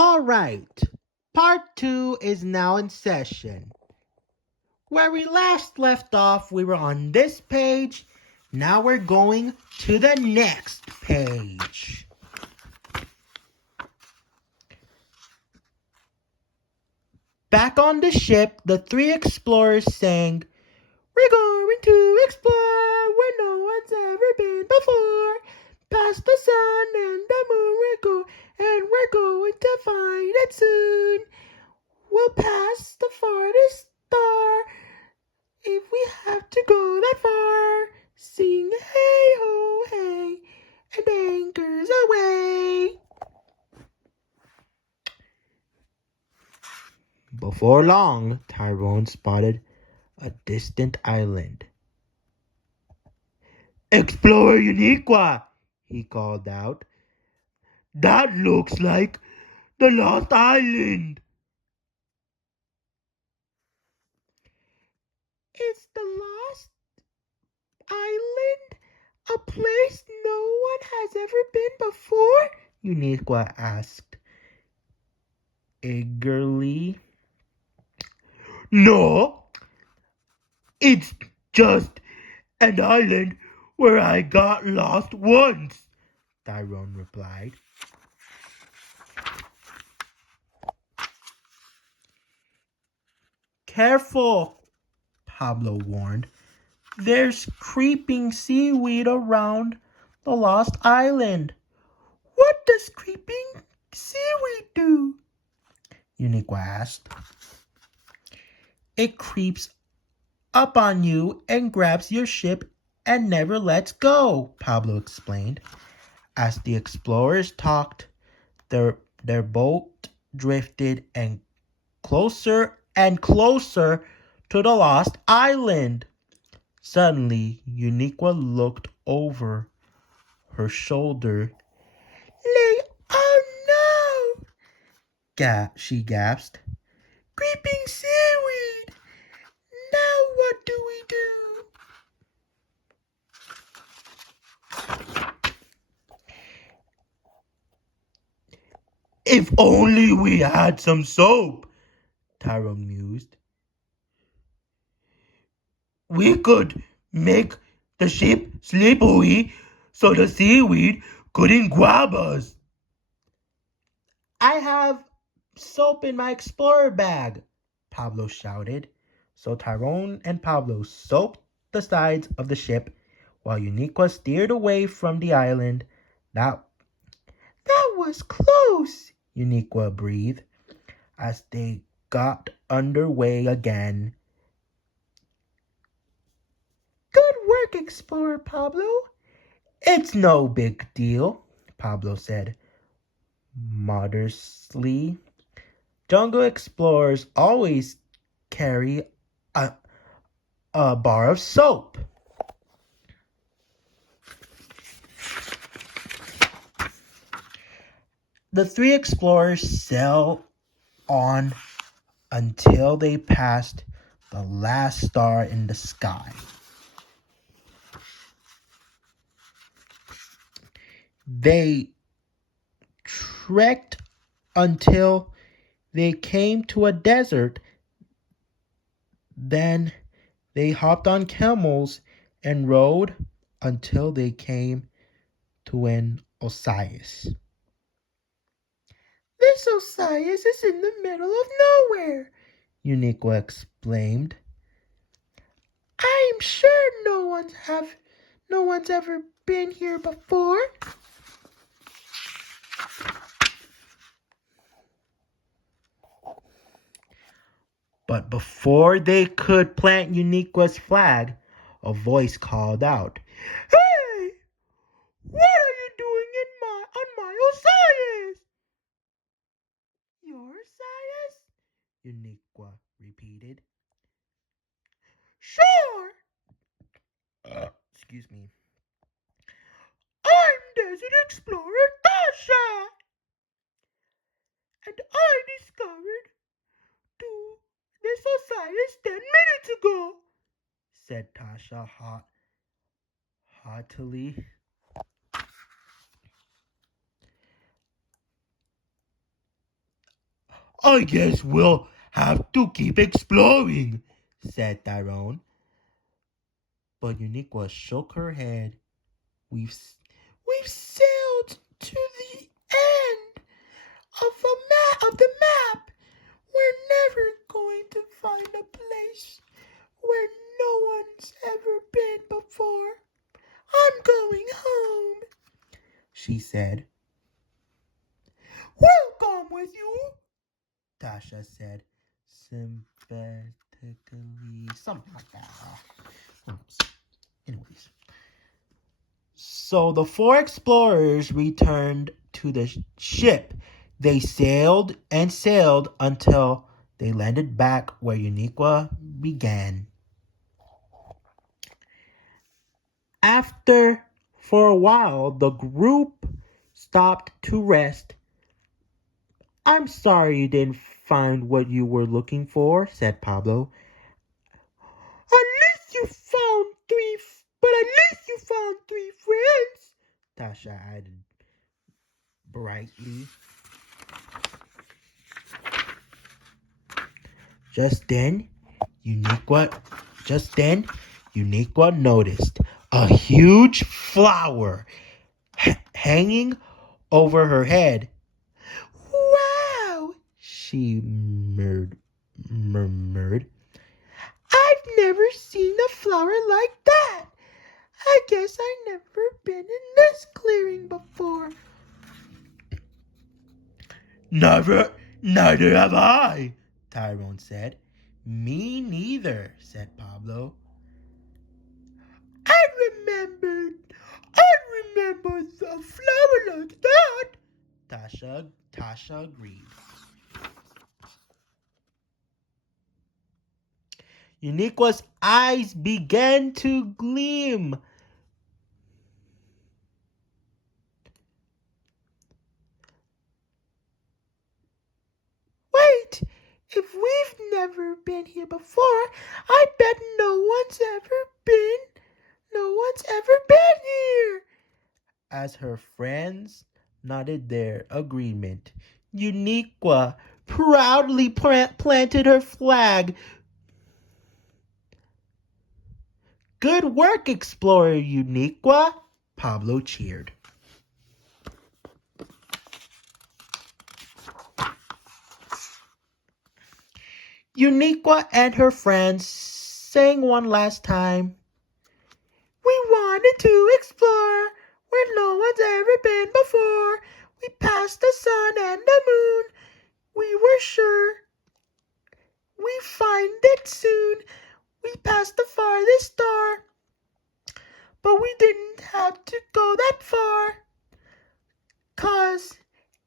All right, part 2 is now in session. Where we last left off, we were on this page. Now we're going to the next page. Back on the ship, the three explorers sang, "We're going to explore where no one's ever been before. Past the sun and the moon we go, and we're going to find it soon. We'll pass the farthest star if we have to go that far. Sing hey ho hey, and anchors away." Before long, Tyrone spotted a distant island. "Explorer Uniqua," he called out. "That looks like the Lost Island." "Is the Lost Island a place no one has ever been before?" Uniqua asked eagerly. "No, it's just an island where I got lost once," Tyrone replied. "Careful," Pablo warned. "There's creeping seaweed around the lost island." "What does creeping seaweed do?" Uniqua asked. "It creeps up on you and grabs your ship and never lets go," Pablo explained. As the explorers talked, their boat drifted closer and closer to the lost island. Suddenly, Uniqua looked over her shoulder. "Oh no!" she gasped. "Creeping seaweed! Now what do we do?" "If only we had some soap," Tyrone mused. "We could make the ship slippery so the seaweed couldn't grab us." "I have soap in my explorer bag," Pablo shouted. So Tyrone and Pablo soaped the sides of the ship while Uniqua steered away from the island. That was close," Uniqua breathed as they got underway again. "Good work, Explorer Pablo." "It's no big deal," Pablo said modestly. "Jungle explorers always carry a bar of soap." The three explorers sailed on until they passed the last star in the sky. They trekked until they came to a desert. Then they hopped on camels and rode until they came to an oasis. "This oasis is in the middle of nowhere," Uniqua exclaimed. "I'm sure no one's ever been here before." But before they could plant Uniqua's flag, a voice called out, "Hey! What are you doing on my Osiris?" "Your Osiris?" Uniqua repeated. "Sure. Excuse me. I'm Desert Explorer Tasha, and I discovered this Osiris 10 minutes ago," said Tasha haughtily. I guess we'll have to keep exploring, said Tyrone. But Uniqua shook her head. We've sailed to the end of the map. We're never going to find a place where no one's ever been before. I'm going home, she said. We'll come with you, Tasha said sympathetically. Something like that. Anyways. So the four explorers returned to the ship. They sailed and sailed until they landed back where Uniqua began. For a while, the group stopped to rest. I'm sorry you didn't find what you were looking for, said Pablo. At least you found three friends, Tasha added brightly. Just then, Uniqua noticed a huge flower hanging over her head. Wow, she murmured. I've never seen a flower like that. I guess I've never been in this clearing before. Neither have I, Tyrone said. Me neither, said Pablo. I remember a flower like that. Tasha agreed. Uniqua's eyes began to gleam. Wait, if we've never been here before, I bet no one's ever been here. As her friends nodded their agreement, Uniqua proudly planted her flag. Good work, Explorer Uniqua, Pablo cheered. Uniqua and her friends sang one last time. We wanted to explore where no one's ever been before. We passed the sun and the moon. We were sure we'd find it soon. We passed the farthest star. But we didn't have to go that far. 'Cause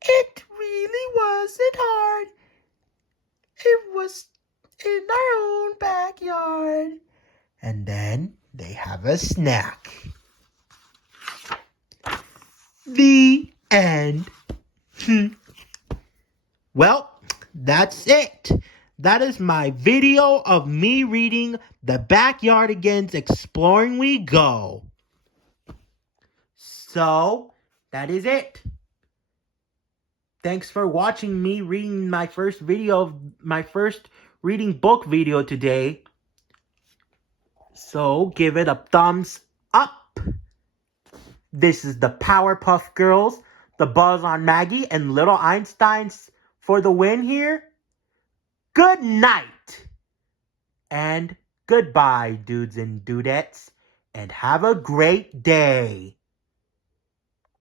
it really wasn't hard. It was in our own backyard. And then they have a snack. The end. Well, that's it. That is my video of me reading The Backyardigans Exploring We Go. So, that is it. Thanks for watching me reading my first reading book video today. So, give it a thumbs up. This is the Powerpuff Girls, the Buzz on Maggie, and Little Einsteins for the win here. Good night. And goodbye, dudes and dudettes. And have a great day.